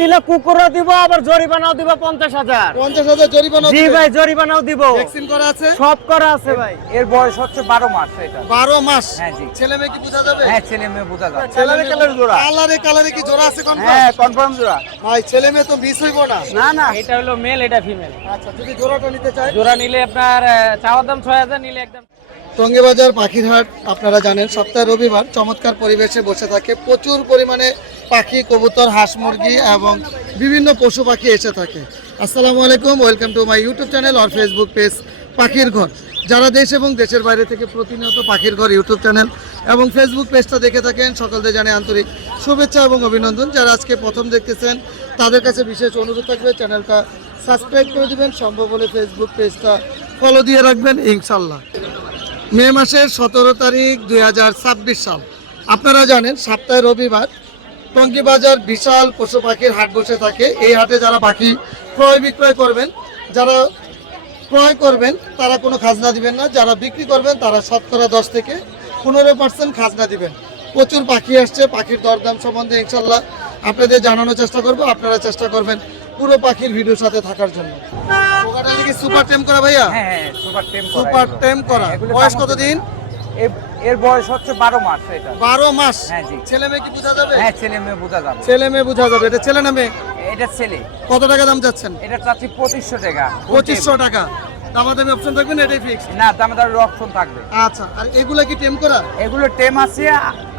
দিলে কুকুরও দিব আবার জরিমানাও দিব 50,000। 50,000 জরিমানা জি ভাই, জরিমানাও দিব। ভ্যাকসিন করা আছে? সব করা আছে ভাই। এর বয়স হচ্ছে 12 মাস। এটা 12 মাস। হ্যাঁ জি। ছেলে মেয়ে কি বোঝা যাবে? হ্যাঁ, ছেলে মেয়ে বোঝা যাবে। কালারে কালারে কি জোড়া আছে কনফার্ম? হ্যাঁ, কনফার্ম জোড়া। ভাই ছেলে মেয়ে তো মিস হইবো না? না না, এটা হলো মেল, এটা ফিমেল। আচ্ছা, যদি জোড়াটা নিতে চাই? জোড়া নিলে আপনার চাওয়ার দাম 6,000, নিলে একদম। টঙ্গীবাজার পাখির হাট আপনারা জানেন সপ্তাহে রবিবার চমৎকার পরিবেশে বসে থাকে, প্রচুর পরিমাণে পাখি, কবুতর, হাঁস, মুরগি এবং বিভিন্ন পশু পাখি এসে থাকে। আসসালামু আলাইকুম, welcome to my YouTube channel আর ফেসবুক পেজ পাখির ঘর। যারা দেশ এবং দেশের বাইরে থেকে প্রতিনিয়ত পাখির ঘর ইউটিউব চ্যানেল এবং ফেসবুক পেজটা দেখে থাকেন, সকলদের জানাই আন্তরিক শুভেচ্ছা এবং অভিনন্দন। যারা আজকে প্রথম দেখতেছেন তাদের কাছে বিশেষ অনুরোধ থাকবে চ্যানেলটা সাবস্ক্রাইব করে দিবেন, সম্ভব হলে ফেসবুক পেজটা ফলো দিয়ে রাখবেন ইনশাল্লাহ। মে মাসের 17 তারিখ 2026 সাল। আপনারা জানেন সপ্তাহে রবিবার টঙ্গীবাজার বিশাল পশু পাখির হাট বসে থাকে। এই হাটে যারা পাখি ক্রয় বিক্রয় করবেন, যারা ক্রয় করবেন তারা কোনো খাজনা দিবেন না, যারা বিক্রি করবেন তারা শতকরা 10 থেকে 15% খাজনা দিবেন। প্রচুর পাখি আসছে, পাখির দরদাম সম্বন্ধে ইনশাল্লাহ আপনাদের জানানোর চেষ্টা করব। আপনারা চেষ্টা করবেন পুরো পাখির ভিডিওর সাথে থাকার জন্য। পোকাটা কি সুপার টেম করা ভাইয়া? হ্যাঁ, সুপার টেম করা। সুপার টেম করা। এগুলো বয়স দাম কতদিন? এর বয়স হচ্ছে 12 মাস। এটা 12 মাস। হ্যাঁ জি। ছেলে মেয়ে কি বোঝা যাবে? হ্যাঁ, ছেলে মেয়ে বোঝা যাবে। ছেলে মেয়ে বোঝা যাবে। এটা ছেলে না মেয়ে? এটা ছেলে। কত টাকা দাম চাচ্ছেন? এটা চাচ্ছি 2500 টাকা। 2500 টাকা। দামাদামি অপশন থাকবে না, এটাই ফিক্স? না, দামেদার অপশন থাকবে। আচ্ছা, আর এগুলা কি টেম করা? এগুলো টেম আছে,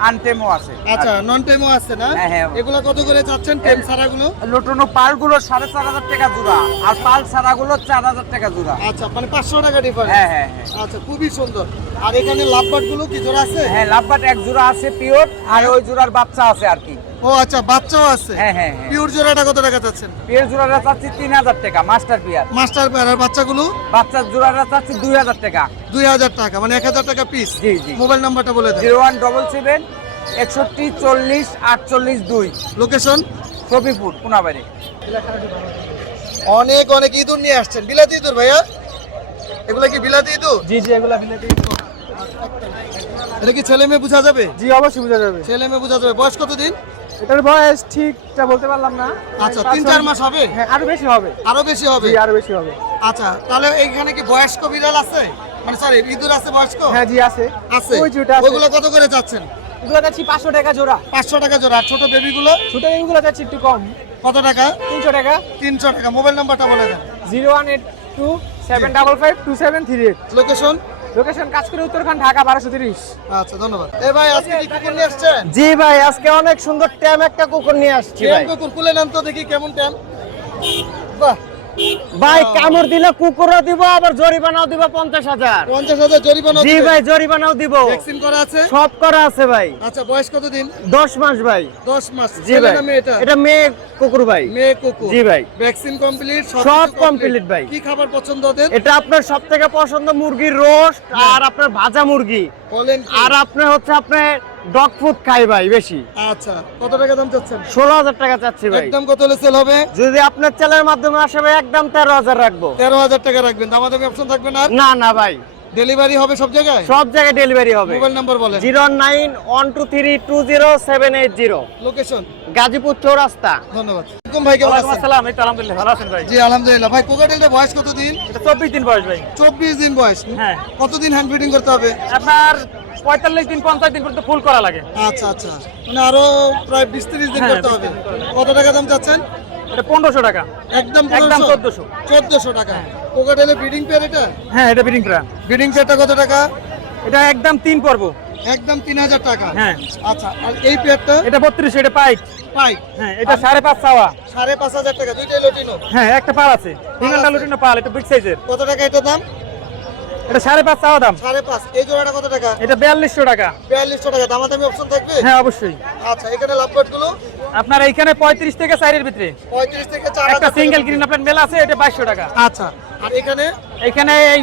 আনটেমও আছে। আচ্ছা, নন টেমও আছে না? হ্যাঁ, হ্যাঁ। এগুলা কত করে চাচ্ছেন টেম ছাড়াগুলো? লুটোনো পালগুলো 4,500 টাকা জোড়া, আর পাল ছাড়াগুলো 4,000 টাকা জোড়া। আচ্ছা, মানে 500 টাকা ডিফারেন্স। হ্যাঁ হ্যাঁ হ্যাঁ। আচ্ছা, খুবই সুন্দর। আর এখানে লাভবার্ড গুলো কি জোড়া আছে? হ্যাঁ, লাভবাট এক জোড়া আছে পিওর, আর ওই জোড়ার বাচ্চা আছে আর কি। ও আচ্ছা, বাচ্চাও আছে? হ্যাঁ হ্যাঁ হ্যাঁ। পিওর জোড়াটা কত টাকা চাচ্ছেন? পিওর জোড়াটা চাচ্ছি 3,000 টাকা, মাস্টার পিয়ার। Master pair. আর বাচ্চাগুলো? বাচ্চার জোড়াটা চাচ্ছি 2,000 টাকা। 2000 টাকা, মানে 1000 টাকা পিস। জি জি। মোবাইল নাম্বারটা বলে দেন। 01777 61 40 48 2। লোকেশন? সফিপুর, কোনাবাড়ি। অনেক অনেক ইঁদুর নিয়ে আসছেন। বিলাতি ইঁদুর ভাইয়া? এগুলা কি বিলাতি ইঁদুর? জি জি, এগুলা বিলেতে। এটা কি ছেলে মেয়ে বোঝা যাবে? জি, অবশ্যই বোঝা যাবে। ছেলে মেয়ে বোঝা যাবে। বয়স কতদিন? এটার বয়স ঠিকটা বলতে পারলাম না। আচ্ছা, 3-4 মাস হবে? হ্যাঁ, আরো বেশি হবে। আরো বেশি হবে? জি, আরো বেশি হবে। আচ্ছা, তাহলে এইখানে কি বয়স্ক বিড়াল আছে? মানে সরি, ইঁদুর আছে বয়স্ক? হ্যাঁ জি, আছে। আছে। ওই যেটা আছে। ওইগুলো কত করে যাচ্ছেন? এগুলো যাচ্ছি 500 টাকা জোড়া। 500 টাকা জোড়া। আর ছোট বেবিগুলো ছোট এগুলো যাচ্ছে একটু কম, কত টাকা? 300 টাকা। 300 টাকা। মোবাইল নাম্বারটা বলে দেন। 0182755 2738। লোকেশন? লোকেশন কাজকরি, উত্তরখান, ঢাকা 1230। আচ্ছা, ধন্যবাদ। এ ভাই, আজকে কি কুকুর নিয়ে আসছেন? জি ভাই, আজকে অনেক সুন্দর ট্যাম একটা কুকুর নিয়ে আসছি ট্যাম ভাই। কুকুর খুলে নেন তো দেখি কেমন ট্যাম। বাহ, ভাই কামড় দিলে কুকুরও দিব আবার জরিমানাও দিব 50,000। 50,000 জরিমানা জি দিবেন? ভাই, জরিমানাও দিব। ভ্যাকসিন করা আছে? সব করা আছে ভাই। আচ্ছা, বয়স কতদিন? 10 মাস ভাই। 10 মাস। জি ছেলে ভাই, না মেয়ে এটা? এটা মেয়ে কুকুর ভাই। মেয়ে কুকুর। জি ভাই। ভ্যাকসিন কমপ্লিট, সব complete ভাই। কি খাবার পছন্দ ওদের? এটা আপনার সবথেকে পছন্দ মুরগির রোস্ট, আর আপনার ভাজা মুরগি, বলেন কি? আর আপনার হচ্ছে আপনার ডগ ফুড খাই ভাই বেশি। আচ্ছা, কত টাকা দাম চাচ্ছেন? 16,000 টাকা চাচ্ছি ভাই। একদম কত হলে সেল হবে? যদি আপনার চ্যানেলের মাধ্যমে আসে ভাই, একদম 13,000 রাখবো। 13,000 টাকা রাখবেন। দামাদামি অপশন থাকবে না? না না ভাই, ডেলিভারি হবে সব জায়গায়? সব জায়গায় ডেলিভারি হবে। মোবাইল নাম্বার বলেন। 09123207880। লোকেশন? গাজীপুর চৌরাস্তা। ধন্যবাদ। ওয়ালাইকুম ভাই, কেমন আছেন? আসসালাম, এই তো আলহামদুলিল্লাহ ভালো আছেন ভাই। জি আলহামদুলিল্লাহ। ভাই কোকাটেলটা বয়স কতদিন? এটা 24 দিন বয়স ভাই। 24 দিন বয়স। হ্যাঁ। কতদিন হ্যান্ড ফিডিং করতে হবে? আপনার 45 দিন 50 দিন পর্যন্ত ফুল করা লাগে। আচ্ছা আচ্ছা, মানে আরো প্রায় 20-30 দিন হ্যাঁ, করতে হবে। 20 দিন কত টাকা দাম চাচ্ছেন? এটা 1500 টাকা। একদম একদম 1400? 1400 টাকা। কোকাটেলের ব্রিডিং পেয়ার এটা? হ্যাঁ, এটা বিডিং করা। ব্রিডিং পেয়ারটা কত টাকা? এটা একদম 3 পর্ব। একদম 3000 টাকা। হ্যাঁ। আচ্ছা, আর এই পেয়ারটা? এটা 32, এটা পাইট। পাই। হ্যাঁ, এটা 5.5 চাওয়া। 5,500 টাকা। দুইটাই লটিনো? হ্যাঁ, একটা পাল আছে, সিঙ্গেলটা লুটিনো পাল, এটা বিগ সাইজের। কত টাকা এটা দাম? এটা 5.5 চাওয়া দাম। 5.5। এই জোড়াটা কত টাকা? এটা 4200 টাকা। 4200 টাকা। দামাদামি অপশন থাকবে? হ্যাঁ, অবশ্যই। আচ্ছা, এখানে লাভবার্ড গুলো? আপনার এইখানে 35 থেকে 4 এর ভিতরে 35 থেকে 4000 একটা টাকা। সিঙ্গেল গ্রিন আপনার মেল আছে, এটা 2200 টাকা। আচ্ছা, আর এখানে? এখানে এই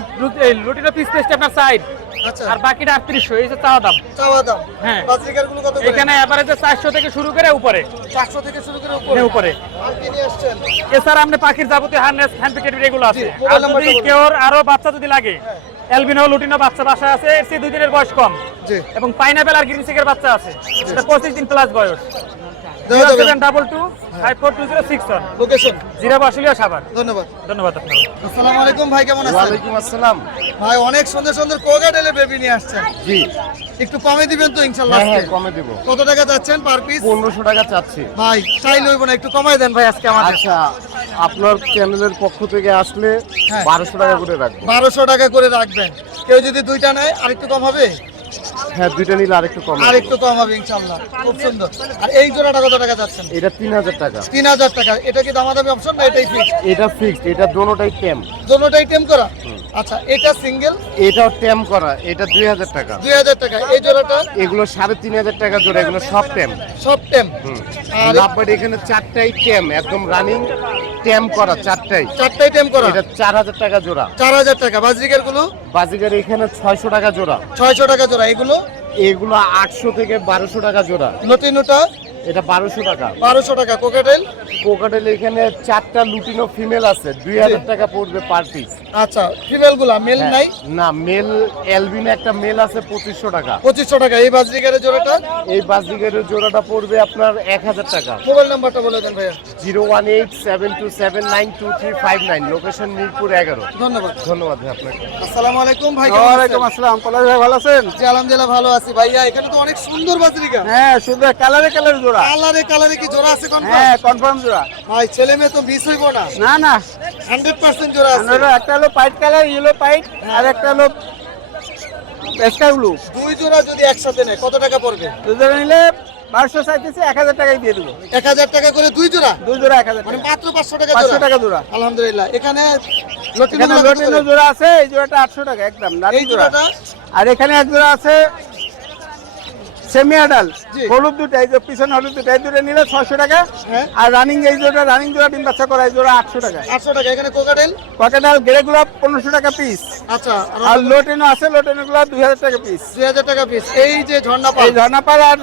লুটিনো পিস পেস্ট আপনার সাইড, আচ্ছা, আর বাকিটা 3800, এই যে চাওয়া দাম। চাওয়া দাম। হ্যাঁ। বাজরিকার গুলো কত করে? এখানে এভারেজে 400 থেকে শুরু করে উপরে। 400 থেকে শুরু করে হ্যাঁ, উপরে? উপরে। আর কি নিয়ে আসছেন? এছাড়া আপনি পাখির যাবতীয় হার্নেস, হ্যান্ড পিকেট এগুলো আছে। জি, আর মোবাইল যদি নাম্বারটা বলুন। কেউ আরো বাচ্চা যদি লাগে, অ্যালবিনো লুটিনো বাচ্চা আছে, এর চেয়ে 2 দিনের বয়স কম। জি। এবং পাইনাপেল আর গ্রিন চিকের বাচ্চা আছে, এটা 25 দিন প্লাস বয়স। দেওয়া যাবে। 072254206 লোকেশন জিরা বাসুলিয়া সাভার। ধন্যবাদ। ধন্যবাদ আপনাকে। আসসালামু আলাইকুম ভাই, কেমন আছেন? ওয়ালাইকুম আসসালাম। ভাই অনেক সুন্দর সুন্দর কোকাটেলের বেবি নিয়ে আসছেন, জি, একটু কমে দিবেন তো ইনশাআল্লাহ? হ্যাঁ আজকে কমে দেব। কত টাকা চাচ্ছেন পার পিস? 1500 টাকা চাচ্ছি। ভাই চাই লইব না, একটু কমাই দেন ভাই আজকে আমাদের। আচ্ছা, আপনার চ্যানেলের পক্ষ থেকে আসলে হ্যাঁ। 1200 টাকা করে রাখবো। 1200 টাকা করে রাখবেন। কেউ যদি দুইটা নেয় আরেকটু কম হবে? হ্যাঁ, দুইটা নিলে আরেকটু কম হবে। আরেকটু কম হবে ইনশাআল্লাহ। খুব সুন্দর। আর এই জোড়াটা কত টাকা চাচ্ছেন? এটা 3000 টাকা। 3000 টাকা। এটা কি দামাদামি অপশন না এটাই ফিক্স? এটা ফিক্সড, এটা দোনোটাই টেম। দুটোটাই টেম করা? আচ্ছা, এটা সিঙ্গেল এটাও টেম করা, এটা 2000 টাকা। 2000 টাকা। এই জোড়াটা এগুলো 3500 টাকা জোড়া, এগুলো সব টেম। সব টেম। আর লাভবার্ড এখানে 4টাই টেম, একদম রানিং টেম করা 4টাই। চারটাই টেম করা? এটা 4000 টাকা জোড়া। 4000 টাকা। বাজরিকের গুলো বাজিগার এখানে 600 টাকা জোড়া। 600 টাকা জোড়া। এগুলো এগুলো 800 থেকে 1200 টাকা জোড়া। লটিনোটা এটা 1200 টাকা। 1200 টাকা। কোকাটেল কোকাটেল এখানে 4টা লুটিনো ফিমেল আছে, 2000 টাকা পড়বে পার পিস। আচ্ছা, ফিমেল গুলা মেল নাই? না, মেল এলবিনো একটা মেল আছে 2500 টাকা। 2500 টাকা। এই বাজরিকের জোড়াটা? এই বাজিগারের জোড়াটা পড়বে আপনার 1000 টাকা। মোবাইল নাম্বারটা বলে দেন ভাইয়া। 01872792359, লোকেশন মিরপুর 11। ধন্যবাদ। ধন্যবাদ ভাই আপনাকে। আসসালামু আলাইকুম ভাই, কেমন আছেন? আসসালাম। পলাশ ভাই ভালো আছেন? জি আলহামদুলিল্লাহ ভালো আছি ভাইয়া। এখানে তো অনেক সুন্দর বাজরিকা। হ্যাঁ, সুন্দর কালারে কালারে জোড়া। কালারে কালারে কি জোড়া আছে কনফার্ম? হ্যাঁ, কনফার্ম জোড়া। ভাই ছেলে মেয়ে তো মিস হইব না? না না, 100% জোড়া আছে। একটা হলো পাইট কালার, ইয়েলো পাইট, আর একটা হলো স্কাই ব্লু। দুই জোড়া যদি একসাথে নেয় কত টাকা পড়বে? দুজনে নিলে 1200 চাইতেছি, 1000 টাকায় দিয়ে দেবো। 1000 টাকা করে দুই জোড়া? দুই জোড়া 1000 মানে টাকা। মাত্র 500 টাকা 500 জোড়া? টাকা জোড়া। আলহামদুলিল্লাহ। এখানে এখানে লটিনো লটিনো জোড়া আছে, এই জোড়াটা 800 টাকা একদম রানিং এই জোড়া। জোড়াটা আর এখানে এক জোড়া আছে সেমি আডাল, জি। হলুদ দুটো, এই যে পিছনে হলুদ দুটো, এই দুটো নিলে 600 টাকা। হ্যাঁ। আর রানিং এই জোড়া, রানিং জোড়া ডিম বাচ্চা করা, এই জোড়া 800 টাকা। 800 টাকা। এখানে কোকাটেল? পকেটাল গ্রেগুলো 1500 টাকা পিস। আচ্ছা, আর লোটেনো আছে, লোটেনোগুলো 2000 টাকা পিস। 2000 টাকা পিস। এই যে ঝর্ণা পাল, এই ঝর্ণাপাল আর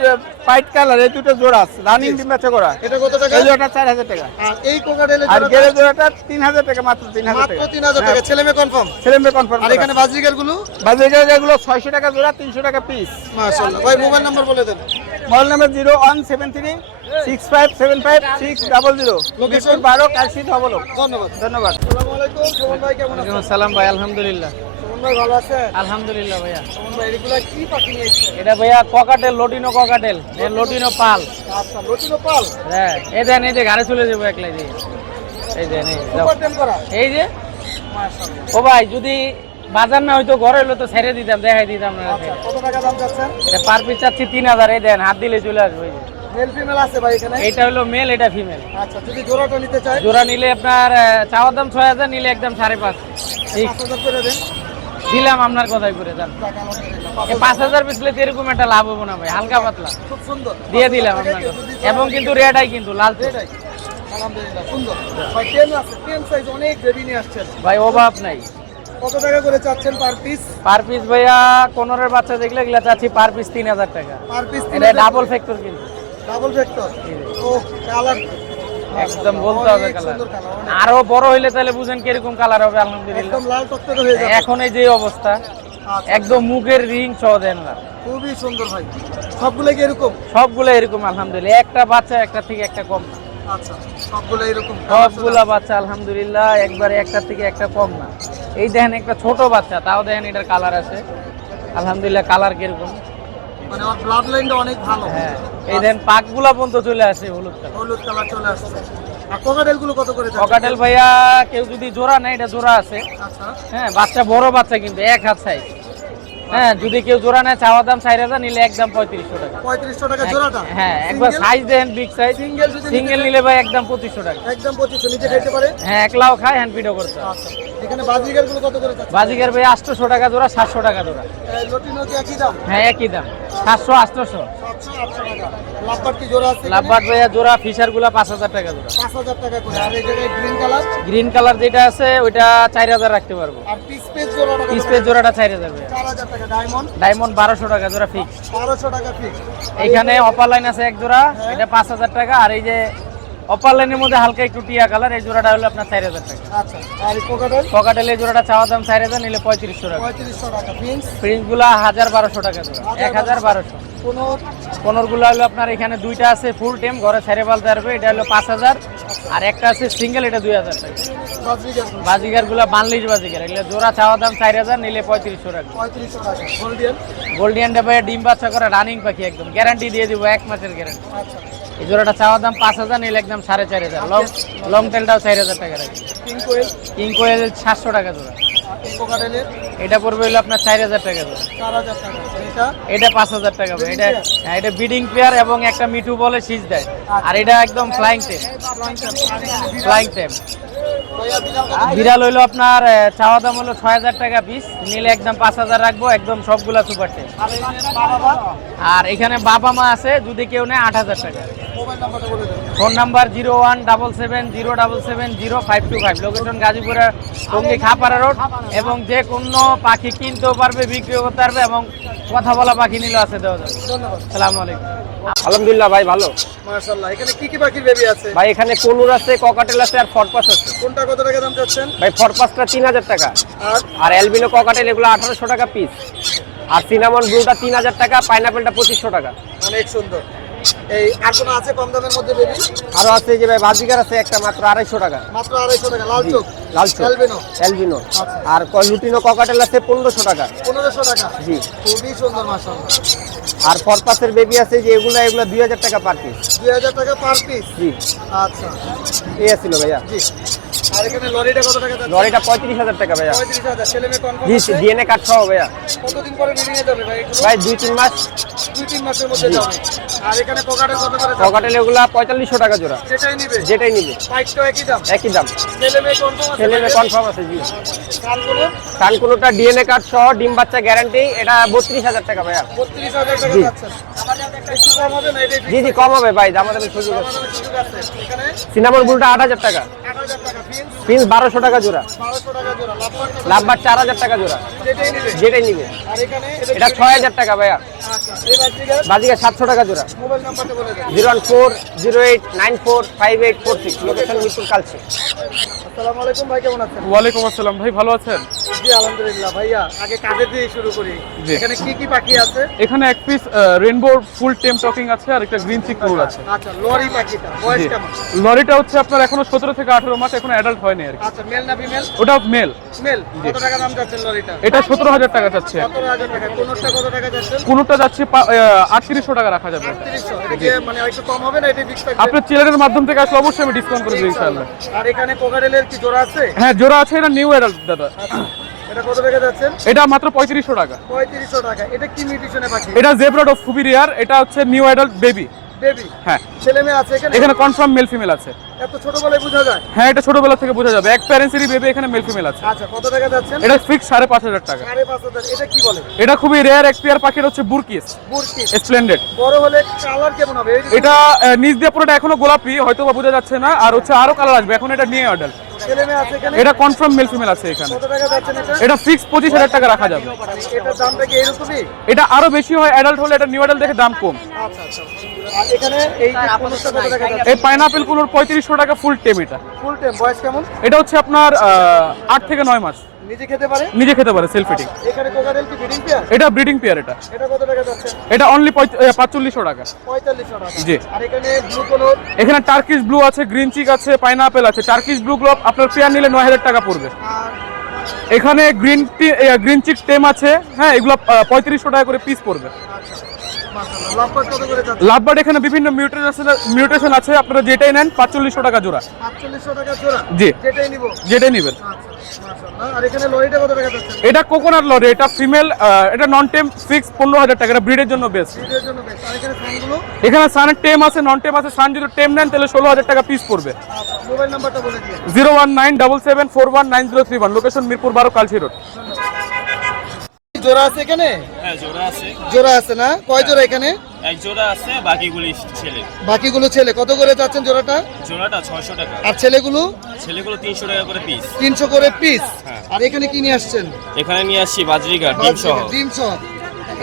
পাইট কালার, এই দুটো জোড়া আছে রানিং ডিম বাচ্চা করা। এটা কত টাকা? এই জোড়াটা 4000 টাকা। আর এই কোকাটেলের আর জোড়াটা? গেরে জোড়াটা 3000 টাকা, মাত্র 3000 মাত্র টাকা। 3000 টাকা। ছেলে মেয়ে কনফার্ম? ছেলে মেয়ে কনফার্ম। আর এখানে বাজরিকার গুলো? বাজারে যেগুলো 600 টাকা জোড়া, 300 টাকা পিস। মাশাআল্লাহ। ভাই মোবাইল নাম্বার বলে দেন। Mobile number 01736560600। লোকেশন? 12 কাশি ধবল। ধন্যবাদ। ধন্যবাদ। আসসালামু আলাইকুম। সুমন ভাই কেমন আছেন? আসসালাম ভাই, আলহামদুলিল্লাহ। সুমন ভাই ভালো আছেন? আলহামদুলিল্লাহ ভাইয়া। সুমন ভাই এগুলা কি পাখি নিয়েছে? এটা ভাইয়া ককাটেল, লটিনো ককাটেল, লটিনো পাল। আচ্ছা, লটিনো পাল। হ্যাঁ, এই দেন, এই যে ঘাড়ে চলে যাবো একলাই দিয়ে। এই দেন, এই যাও। সুপার টেম করা? এই যে মাশাআল্লাহ। ও ভাই, যদি বাজার না হইতো ঘরে হইলো তো ছেড়ে দিতাম, দেখাই দিতাম না। আচ্ছা, কত টাকা দাম চাচ্ছেন? এটা পার পিস চাচ্ছি 3000। এই দেন, হাত দিলে চলে আসবে। এই যে। মেল ফিমেল আছে ভাই এখানে? এইটা হলো মেল, এটা ফিমেল। আচ্ছা, যদি জোড়াটা নিতে চাই? জোড়া নিলে আপনার চাওয়ার দাম 6000, নিলে একদম 5.5। ঠিক 5000 করে দেন। দিলাম আপনার কথাই করে যান। টাকা আলহামদুলিল্লাহ। এই 5000 পিছলে তো এরকম একটা লাভ হবো না ভাই, হালকা পাতলা খুব সুন্দর। দিয়ে দিলাম আপনার কথা। এবং কিন্তু রেডাই কিন্তু লাল তো। এটাই। আলহামদুলিল্লাহ সুন্দর। ভাই টেন আছে, টেন সাইজ অনেক বেবি নিয়ে আসছেন। ভাই অভাব নাই। কত টাকা করে চাচ্ছেন পার পিস? পার পিস ভাইয়া 15 বাচ্চা দেখলে এগুলা চাচ্ছি পার পিস 3000 টাকা। পার পিস এটা ডাবল ফ্যাক্টর কিন্তু ডাবল ফ্যাক্টর। ও কালার একদম বলতে হবে কালার। সুন্দর কালার। আরো বড় হইলে তাহলে বুঝেন কিরকম কালার হবে। আলহামদুলিল্লাহ একদম লাল টকটকে হয়ে যাবে। এখন এই যে অবস্থা, আচ্ছা, একদম মুখের রিং ছ দেন না। খুবই সুন্দর ভাই। সবগুলো কি এরকম? সবগুলো এরকম আলহামদুলিল্লাহ, একটা বাচ্চা একটা থেকে একটা কম না। আচ্ছা, সবগুলো এরকম। সবগুলা বাচ্চা আলহামদুলিল্লাহ একবারে একটা থেকে একটা কম না। এই দেখেন একটা ছোট বাচ্চা, তাও দেখেন এটার কালার আছে। আলহামদুলিল্লাহ কালার কিরকম, মানে ওর ব্লাড লাইনটা অনেক ভালো। হ্যাঁ। এই দেখেন পাকগুলা পর্যন্ত চলে আসে হলুদ কালার। হলুদ কালার চলে আসছে। আর কোকাটেল গুলো কত করে যাচ্ছে? ককাটেল ভাইয়া কেউ যদি জোড়া নেয়, এটা জোড়া আছে। আচ্ছা, হ্যাঁ, বাচ্চা বড় বাচ্চা কিন্তু 1 হাত সাইজ। হ্যাঁ, যদি কেউ জোড়া নেয় চাওয়া দাম 4000, নিলে একদম 3500 টাকা। 3500 টাকা জোড়াটা? হ্যাঁ, একবার সাইজ দেন বিগ সাইজ। সিঙ্গেল যদি সিঙ্গেল নিলে ভাই একদম 2500 টাকা। একদম 2500 নিচে খাইতে পারে? হ্যাঁ, একলাও খায়, হ্যান্ড ফিডও করতে হয়। আচ্ছা, এখানে বাজিগার গুলো কত করে যাচ্ছে? বাজিকার ভাই 800 টাকা জোড়া, 700 টাকা জোড়া। লটিনো কি একই দাম? হ্যাঁ, একই দাম, 700 800। 700 800 টাকা। লাভবার্ড কি জোড়া আছে? লাভবার্ড ভাইয়া জোড়া, ফিশার গুলা 5000 টাকা জোড়া। 5000 টাকা করে। আর এই জায়গায় গ্রিন কালার গ্রিন কালার যেটা আছে ওইটা 4000 রাখতে পারবো। আর পিস পেজ জোড়াটা কত পিস করে? পেজ জোড়াটা 4000 ভাইয়া। 4000 টাকা। ডায়মন্ড ডায়মন্ড 1200 টাকা জোড়া ফিক্স। 1200 টাকা ফিক্স। এখানে অপার লাইন আছে এক জোড়া, এটা 5000 টাকা। আর এই যে অপার লাইনের মধ্যে হালকা একটু টিয়া কালার, এই জোড়াটা হলো আপনার 4000 টাকা। আচ্ছা, আর কোকাটেল পকাটেল এই জোড়াটা চাওয়া দাম 4000, নিলে 3500 টাকা। 3500 টাকা। প্রিন্স প্রিন্স গুলা 1000 1200 টাকা জোড়া, 1000 1200। কোনরগুলো হলো আপনার এখানে দুইটা আছে ফুল টেম, ঘরে ছেড়ে পালতে পারবে, এটা হলো 5000, আর একটা আছে সিঙ্গেল, এটা 2000 টাকা। বাজিগার গুলা বানলিশ বাজিগার, এগুলো জোড়া চাওয়া দাম 4000, নিলে 3500 টাকা। 3500 টাকা। গোল্ডিয়ান? গোল্ডিয়ানটা ভাই ডিম বাচ্চা করে রানিং পাখি, একদম গ্যারান্টি দিয়ে দিব, 1 মাসের গ্যারান্টি। আচ্ছা। এই জোড়াটা চাওয়া দাম 5000, নিলে একদম 4500। লং টেলটাও 4000 টাকা রাখি। কিং কোয়েল? কিং কোয়েল 700 টাকা জোড়া। এই কোকাটেলের? এটা পড়বে হলো আপনার 4000 টাকা জোড়া। 4000 টাকা। এটা? এটা 5000 টাকা ভাই। এটা হ্যাঁ, এটা বিডিং পেয়ার এবং একটা মিঠু বলে শীষ দেয়, আর এটা একদম ফ্লাইং টেম। ফ্লাইং টেম ভাইয়া বিড়াল কত? বিড়াল হইলো আপনার চাওয়া দাম হলো 6000 টাকা পিস, নিলে একদম 5000 রাখবো, একদম সবগুলা সুপার টেম। আর এখানে বাবা? আর এখানে বাবা মা আছে, যদি কেউ নেয় 8000 টাকা। মোবাইল নাম্বারটা বলে দেন। ফোন নাম্বার 01770770525, লোকেশন গাজীপুরের টঙ্গী খাপাড়া রোড, এবং যে কোনো পাখি কিনতেও পারবে, বিক্রিও করতে পারবে, এবং কথা বলা পাখি নিলেও আছে, দেওয়া যাবে। ধন্যবাদ। আসসালামু আলাইকুম। আলহামদুলিল্লাহ ভাই ভালো। মাশাআল্লাহ। এখানে কি কি পাখির বেবি আছে? ভাই এখানে কোনুর আছে, ককাটেল আছে, আর ফরপাস আছে। কোনটা কত টাকা দাম চাচ্ছেন? ভাই ফরপাসটা 3000 টাকা, আর আর অ্যালবিনো ককাটেল এগুলো 1800 টাকা পিস, আর সিনামন ব্লুটা 3000 টাকা, পাইনাপেলটা 2500 টাকা। অনেক সুন্দর। এই আর কোনো আছে কম দামের মধ্যে বেবি? আরো আছে যে ভাই বাজিকার আছে একটা, মাত্র 250 টাকা। মাত্র 250 টাকা। লাল চোখ? লাল চোখ অ্যালবিনো? অ্যালবিনো। আচ্ছা। আর লুটিনো ককাটেল আছে 1500 টাকা। 1500 টাকা। জি। খুবই সুন্দর মাশাআল্লাহ। আর ফরপাসের বেবি আছে যে এগুলো 2000 টাকা পার পিস। 2000 টাকা পার পিস? জি। আচ্ছা। এই ছিল ভাইয়া। জি। আর এখানে লরিটা কত টাকা যাচ্ছে? লরিটা 35000 টাকা ভাইয়া। 35000। ছেলে মেয়ে কনফার্ম জি, আছে? ডিএনএ কার্ড সহ ভাইয়া। কতদিন পরে ব্রিডিং এ যাবে ভাই এগুলো? ভাই 2-3 মাস। 2-3 মাসের মধ্যে যাবে। আর এখানে কোকাটেল কত করে যাবে? ককাটেল এগুলা 4500 টাকা জোড়া। যেটাই নিবে? যেটাই নিবে পাইকটাও একই দাম? একই দাম। ছেলে মেয়ে কনফার্ম আছে? ছেলে মেয়ে কনফার্ম আছে। জি। কানগুলো? কানকুনোটা ডিএনএ কার্ড সহ, ডিম বাচ্চা গ্যারান্টি, এটা 32000 টাকা ভাইয়া। 32000 টাকা জি। যাচ্ছে। একটু কম হবে না? এটাই জি জি, কম হবে ভাই, দামাদামি সুযোগ আছে। সুযোগ আছে। এখানে সিনামন বুলটা 8000 টাকা, 8000 টাকা ফিল, পিস 1200 টাকা জোড়া, 1200 টাকা জোড়া। লাভবার 4000 টাকা জোড়া। যেটাই নিবে? যেটাই নিবে। আর এখানে এটা 6000 টাকা ভাইয়া। আচ্ছা। এই বাচ্চাটার বাজিকা 700 টাকা জোড়া। মোবাইল নাম্বারটা বলে দেন। 01408945846, লোকেশন মিরপুর কালচি। আসসালামু আলাইকুম ভাই, কেমন আছেন? ওয়ালাইকুম আসসালাম ভাই, ভালো আছেন? জি আলহামদুলিল্লাহ। ভাইয়া আগে কাজে দিয়ে শুরু করি। জি। এখানে কি কি পাখি আছে? এখানে এক পিস রেইনবো ফুল টেম টকিং আছে, আর একটা গ্রিন চিক রোল আছে। আচ্ছা, লরি পাখিটা বয়স জি। কেমন? লরিটা হচ্ছে আপনার এখনো 17 থেকে 18 মাস, এখনো অ্যাডাল্ট হয়নি আর কি। আচ্ছা, মেল না ফিমেল? ওটা মেল। মেল। কত টাকা দাম যাচ্ছে লরিটা? এটা 17000 টাকা যাচ্ছে। 17000 টাকা। কোনটা কত টাকা যাচ্ছে? কোনটা যাচ্ছে 3800 টাকা রাখা যাবে। 3800। এটা কি মানে একটু কম হবে না? এটা ফিক্স থাকবে? আপনার চ্যানেলের মাধ্যম থেকে আসলে অবশ্যই আমি ডিসকাউন্ট করে দিই ইনশাআল্লাহ। আর এখানে কোকাটেলের কি জোড়া আছে? হ্যাঁ, জোড়া আছে, এটা নিউ অ্যাডাল্ট দাদা। এটা কত টাকা যাচ্ছে? এটা মাত্র 3500 টাকা। 3500 টাকা। এটা কি মিউটেশনের পাখি? এটা জেব্রা ডগ, খুবই রেয়ার। এটা হচ্ছে নিউ অ্যাডাল্ট বেবি। বেবি? হ্যাঁ, ছেলে মেয়ে আছে এখানে? এখানে কনফার্ম মেল ফিমেল আছে। এত ছোট বলে বোঝা যায়? হ্যাঁ, এটা ছোটবেলা থেকে বোঝা যাবে, এক প্যারেন্টসেরই বেবি, এখানে মেল ফিমেল আছে। আচ্ছা, কত টাকা যাচ্ছে? এটা ফিক্স 5500 টাকা। 5500। এটা কি বলে? এটা খুবই রেয়ার এক পেয়ার পাখির, হচ্ছে বুরকিস বুরকি? স্প্লেন্ডেড। বড় হলে কালার কেমন হবে? এই যে এটা নিচ দিয়ে পুরোটা এখনো গোলাপি, হয়তো বা বোঝা যাচ্ছে না, আর হচ্ছে আরো কালার আসবে, এখন এটা নিয়ে অর্ডার। ছেলে মেয়ে আছে এখানে? এটা কনফার্ম মেল ফিমেল আছে এখানে। কত টাকা যাচ্ছে এটা? এটা ফিক্স 25000 টাকা রাখা যাবে। এটার দামটা কি এরকমই? এটা আরো বেশি হয়, অ্যাডাল্ট হলে এটা নিউ অ্যাডাল্ট দেখে দাম কম। আচ্ছা আচ্ছা। আর এখানে এই যে কোনটা কত টাকা যাচ্ছে? এই পাইনাপেল কুলোর 3500 টাকা ফুল টেম। এটা ফুল টাইম। বয়স কেমন? এটা হচ্ছে আপনার 8 থেকে 9 মাস। নিজে খেতে পারে? নিজে খেতে পারে, সেলফ ফিডিং। এখানে কোকাটেল কি ব্রিডিং পেয়ার? এটা ব্রিডিং পেয়ার। এটা এটা কত টাকা যাচ্ছে? এটা অনলি 4500 টাকা। 4500 টাকা। জি। আর এখানে ব্লু কালার? এখানে টার্কিশ ব্লু আছে, গ্রিন চিক আছে, পাইনাপেল আছে। টার্কিশ ব্লু গুলো আপনার পেয়ার নিলে 9000 টাকা পড়বে। আর এখানে গ্রিন চিক টেম আছে, হ্যাঁ, এগুলো 3500 টাকা করে পিস পড়বে। মাশাআল্লাহ। লাভবার্ড কত করে যাচ্ছে? লাভবার্ড এখানে বিভিন্ন মিউটেশন আছে, আপনারা যেটাই নেন 4500 টাকা জোড়া। 4500 টাকা জোড়া? জি, যেটাই নিব? যেটাই নেবেন। আচ্ছা, মাশাআল্লাহ। আর এখানে লরিটা কত টাকা যাচ্ছে? এটা কোকোনাট লরি, এটা ফিমেল, এটা নন টেম, ফিক্স 15000 টাকা। এটা ব্রিডের জন্য বেস্ট। ভিডিওর জন্য বেস্ট। আর এখানে ফোনগুলো? এখানে সানের টেম আছে, নন টেম আছে। সান যদি টেম নেন তাহলে 16000 টাকা পিস পড়বে। আচ্ছা, মোবাইল নাম্বারটা বলে দিন। 01977419031, লোকেশন মিরপুর 12, কালচি রোড। জোড়া আছে এখানে? হ্যাঁ জোড়া আছে, জোড়া আছে না? কয় জোড়া এখানে? এক জোড়া আছে, বাকিগুলি ছেলে। বাকিগুলো ছেলে। কত করে যাচ্ছেন জোড়াটা? জোড়াটা 600 টাকা, আর ছেলেগুলো? ছেলেগুলো 300 টাকা করে পিস। 300 করে পিস। হ্যাঁ। আর এখানে কি নিয়ে আসছেন? এখানে নিয়ে আসছি বাজরিগার ডিম সহ। ডিম সহ।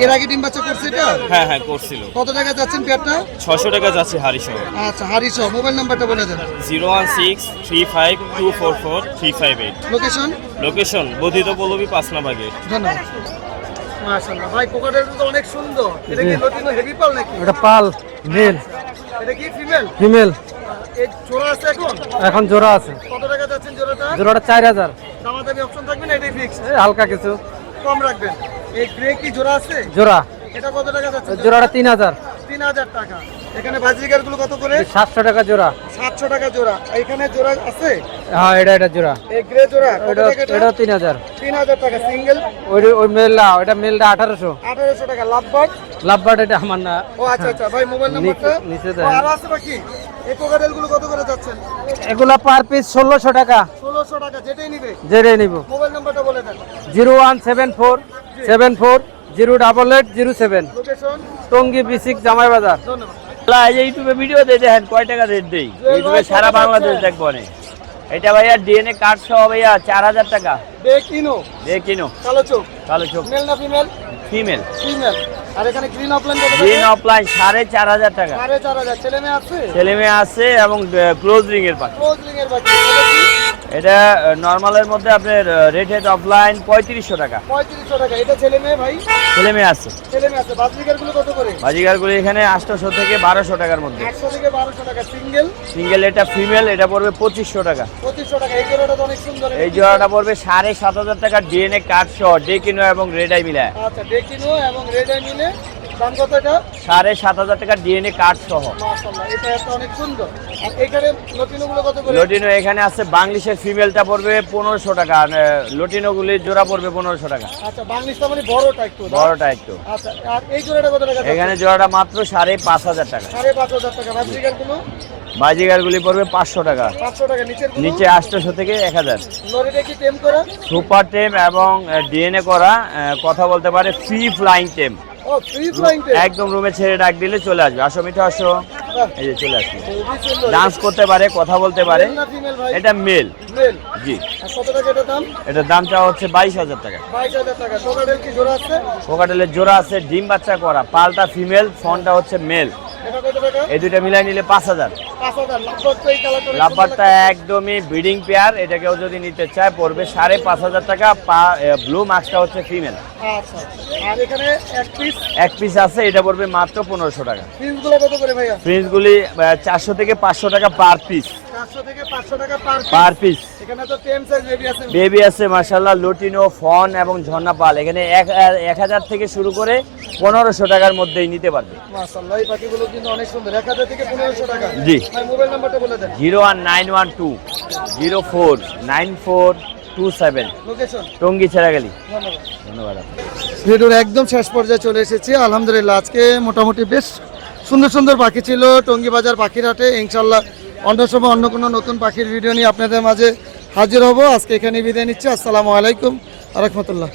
এর আগে ডিম বাচ্চা করছে এটা? হ্যাঁ হ্যাঁ করছিল। কত টাকা যাচ্ছেন পেয়ারটা? 600 টাকা যাচ্ছে হাড়ি সহ। আচ্ছা, হাড়ি সহ। মোবাইল নাম্বারটা বলে দেন। 01635244358। লোকেশন? লোকেশন বধিত পল্লবী 5 নাম্বার গেট। ধন্যবাদ। মাশাআল্লাহ ভাই, কোকাটেল তো অনেক সুন্দর। এটা কি লটিনো হেভি পাল নাকি? এটা পাল মেল এটা কি ফিমেল? ফিমেল এই জোড়া আছে এখন? এখন জোড়া আছে, কত টাকা যাচ্ছেন জোড়াটা? জোড়াটা 4000, দামাদামি অপশন থাকবে না, এটাই ফিক্স? হালকা কিছু কম রাখবেন। এই গ্রে কি জোড়া আছে? জোড়া, এটা কত টাকা যাচ্ছে? জোড়াটা 3000, 3000 টাকা। এখানে বাজিকার গুলো কত করে? 700 টাকা জোড়া। 700 টাকা জোড়া। এখানে জোড়া আছে? হ্যাঁ এটা জোড়া, এই গ্রে জোড়া কত এটা টাকা? এটা 3000। 3000 টাকা সিঙ্গেল। ওই মেলটা, ওটা মেলটা 1800। 1800 টাকা। লাভবার্ড? লাভবার্ড এটা আমার না। ও আচ্ছা আচ্ছা ভাই, মোবাইল নাম্বারটা নিচে ও, দেন। আরো আছে বাকি? এই কোকাটেল গুলো কত করে যাচ্ছেন? এগুলা পার পিস 1600 টাকা, 1600 টাকা, যেটাই নিবে। জেরে নিব। মোবাইল নাম্বারটা বলে দেন। 0174 74 08807, লোকেশন? টঙ্গী বিসিক জামাই বাজার। ধন্যবাদ। ইউটিউবে ভিডিও দিয়ে দেখেন কয় টাকা রেট দেই, ইউটিউবে সারা বাংলাদেশ দেখবো অনেক। এটা ভাইয়া ডিএনএ কার্ড সহ ভাইয়া 4000 টাকা। বেকিনো দিয়ে কিনো কালো চোখ, কালো চোখ, মেল না ফিমেল? ফিমেল। ফিমেল। আর এখানে গ্রিন অফলাইন কত টাকা? গ্রিন অফলাইন 4500 টাকা। 4500। ছেলে মেয়ে আছে? ছেলে মেয়ে আছে এবং ক্লোজ রিং এর পাশে। ক্লোজিং এর বাকি এটা কি? এটা নর্মালের মধ্যে আপনার রেটেড অফলাইন 3500 টাকা। 3500 টাকা। এটা ছেলে মেয়ে ভাই? ছেলে মেয়ে আছে। ছেলে মেয়ে আছে। বাজিকার গুলো কত করে? বাজিগারগুলি এখানে 800 থেকে 1200 টাকার মধ্যে। 800 থেকে 1200 টাকা। সিঙ্গেল? সিঙ্গেল এটা ফিমেল, এটা পড়বে 2500 টাকা। 2500 টাকা। এই জোড়াটা তো অনেক সুন্দর। এই জোড়াটা পড়বে 7500 টাকা ডিএনএ কার্ড সহ, ডেকিনো এবং রেড আই মিলায়। আচ্ছা, বেকিনো এবং রেড আই মিলে দাম কত এটা? 7500 টাকা ডিএনএ কার্ড সহ। মাশাআল্লাহ, এটা একটা অনেক সুন্দর। আর এখানে লটিনো গুলো কত করে? লটিনো এখানে আছে বাংলিশের ফিমেলটা পড়বে 1500 টাকা, আর লটিনো গুলির জোড়া পড়বে 1500 টাকা। আচ্ছা, বাংলিশটা মানে বড়টা একটু না? বড়টা একটু। আচ্ছা, আর এই জোড়াটা কত টাকা? এখানে জোড়াটা মাত্র 5500 টাকা। 5500 টাকা। বাজিকার গুলো বাজিগার গুলি পড়বে 500 টাকা। 500 টাকা। নিচের গুলো? নিচে 800 থেকে 1000। লরিটা কি টেম করা? সুপার টেম এবং ডিএনএ করা, কথা বলতে পারে ফ্রি ফ্লাইং টেম। ও, ফ্রি ফ্লাইং টেম। একদম রুমে ছেড়ে ডাক দিলে চলে আসবে, আসো মিঠা আসো, বাহ, এই যে চলে আসবে। খুবই সুন্দর। ডান্স করতে পারে, কথা বলতে পারে। মেল না ফিমেল ভাই? এটা মেল। মেল। জি, আর কত টাকা এটার দাম? এটার দাম চাওয়া হচ্ছে 22000 টাকা। 22000 টাকা। কোকাটেল কি জোড়া আছে? কোকাটেলের জোড়া আছে, ডিম বাচ্চা করা, পালটা ফিমেল, ফনটা হচ্ছে মেল। এটা কত টাকা? এই দুইটা মিলাই নিলে 5000। 5000। লাভবার্ড তো এই কালারটা অনেক লাভবারটা সুন্দর লাগছে। একদমই ব্রিডিং পেয়ার, এটাকেও যদি নিতে চায় পড়বে 5500 টাকা। ব্লু মাস্কটা হচ্ছে ফিমেল। আচ্ছা, আর এখানে এক পিস এক পিস আছে, এটা পড়বে মাত্র 1500 টাকা। পিসগুলো কত করে ভাইয়া? ফ্রিজগুলি 400 থেকে 500 টাকা পার পিস। 400 থেকে 500 টাকা পার পিস। Per piece. এখানে তো টেম সাইজ বেবি আছে। বেবি আছে মাশাআল্লাহ, লটিনো, ফন এবং ঝর্ণা পাল। এখানে 1000 থেকে শুরু করে 1500 টাকার মধ্যেই নিতে পারবে। মাশাআল্লাহ, এই পাখিগুলো কিন্তু অনেক সুন্দর। 1000 থেকে 1500 টাকা। জি। ভাই মোবাইল নাম্বারটা বলে দেন। 01912 049427, লোকেশন? টঙ্গী ছেড়াগালি। ধন্যবাদ। ধন্যবাদ। ভিডিওর একদম শেষ পর্যায়ে চলে এসেছি। আলহামদুলিল্লাহ, আজকে মোটামুটি বেশ সুন্দর সুন্দর পাখি ছিল টঙ্গী বাজার পাখির হাটে। ইনশাল্লাহ অন্য সময় অন্য কোনো নতুন পাখির ভিডিও নিয়ে আপনাদের মাঝে হাজির হব। আজকে এখানে বিদায় নিচ্ছি। আসসালামু আলাইকুম ওয়া রাহমাতুল্লাহ।